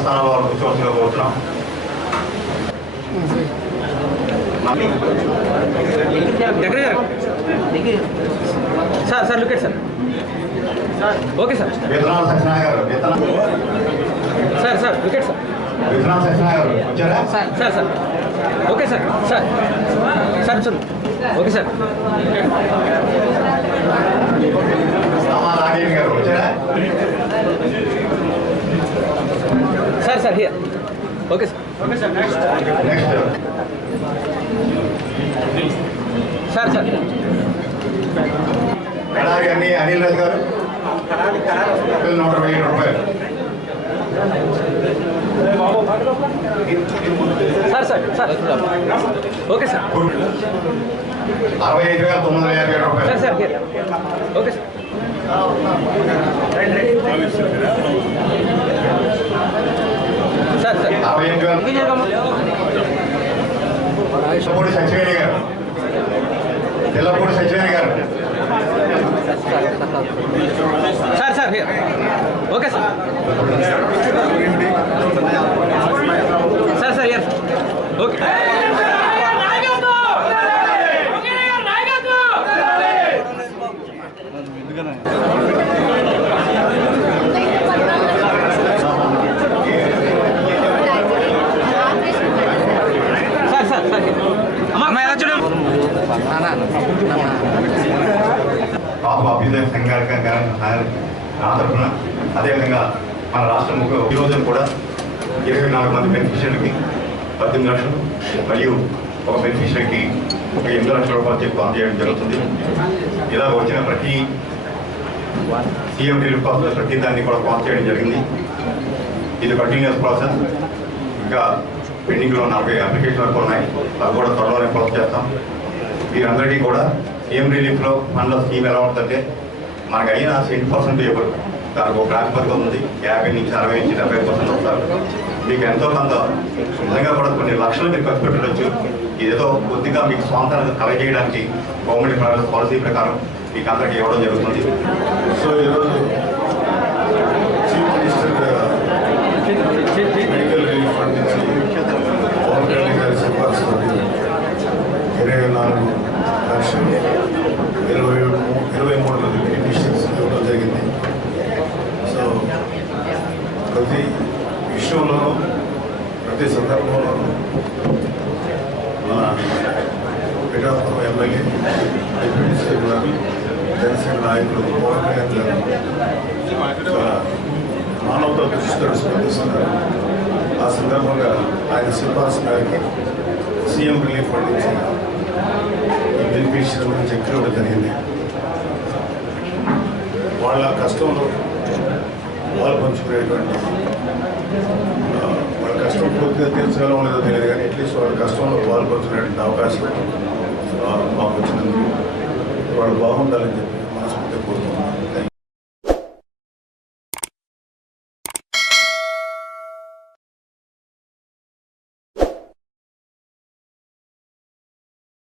స్థానంలో కూర్చోవలసిందిగా కోరుతున్నాం. Sir sir look sir okay sir విత్తనాల సత్యనారాయణ గారు సార్ సార్ లుక్ సార్ విత్తనాల సత్యనారాయణ గారు వచ్చారా? Sir sir okay sir sir sir sir okay sir Rajesh గారు వచ్చారా? Sir sir here okay sir okay sir next sir sir Kadari Anil Raju గారు ₹120,000. Sir sir sir okay sir ₹65,950. Sir sir here okay sir sir sir Tellapudi Sachiveni గారు తెల్లపూడి సచివేణి గారు sir sir here okay sir sir sir here okay బాబు అభ్యుదయ సంఘాల తరఫున అదేవిధంగా మన రాష్ట్ర ముఖ్య ఈరోజు కూడా 24 మంది బెనిఫిషియరీకి 18 లక్షలు మరియు ఒక బెనిఫిషరీకి ఒక 8 లక్షల రూపాయలు చెప్పి అందజేయడం జరుగుతుంది. ఇలా వచ్చిన ప్రతి సీఎం రిలీఫ్ ప్రాసెస్ ప్రతి దాన్ని కూడా పాస్ చేయడం జరిగింది. ఇది కంటిన్యూస్ ప్రాసెస్. ఇంకా పెండింగ్లో 40 అప్లికేషన్ వరకు ఉన్నాయి. అవి కూడా త్వరలోనే ప్రాసెస్ చేస్తాం. వీరందరికీ కూడా సీఎం రిలీఫ్లో ఫండ్ల స్కీమ్ ఎలా ఉంటుందంటే మనకు అయినా 70% ఇవ్వరు. దానికి ఒక ప్రాతిపదిక ఉంది. 50 నుంచి 60 నుంచి 70% వస్తారు. మీకు ఎంతో కొంత నిజంగా కూడా కొన్ని లక్షలు మీరు ఖర్చు పెట్టవచ్చు. ఏదో కొద్దిగా మీకు స్వాంతాన్ని కలగజేయడానికి గవర్నమెంట్ పాలసీ ప్రకారం మీకు అందరికీ ఇవ్వడం జరుగుతుంది. సో ఈరోజు chief minister medical relief fund నుంచి పవన్ కళ్యాణ్ గారి సిఫార్సు 24 లక్షలు 23 మంది బెనిఫిషియరీస్ ఇవ్వడం జరిగింది. సో ప్రతి విషయంలోనూ ప్రతి సందర్భంలోనూ మన పిఠాపురం ఎమ్మెల్యే డిప్యూటీ సీఎం గారు జనసేన నాయకులు పవన్ కళ్యాణ్ గారు చాలా మానవతా దృష్టితో స్పందిస్తున్నారు. ఆ సందర్భంగా ఆయన సిఫార్సు మేరకు సీఎం రిలీఫ్ ఫండ్ నుంచి ఈ బెనిఫిషియరీ గురించి చెక్ ఇవ్వడం జరిగింది. వాళ్ళ కష్టంలో వాళ్ళు పంచుకునేటువంటి వాళ్ళ కష్టం పూర్తిగా తీర్చగలం లేదో తెలియదు కానీ అట్లీస్ట్ వాళ్ళ కష్టంలో పాలు పంచుకునేటువంటి అవకాశం మాకు వచ్చినందుకు వాళ్ళు బాగుండాలని చెప్పి మనస్ఫూర్తిగా కోరుతున్నాను.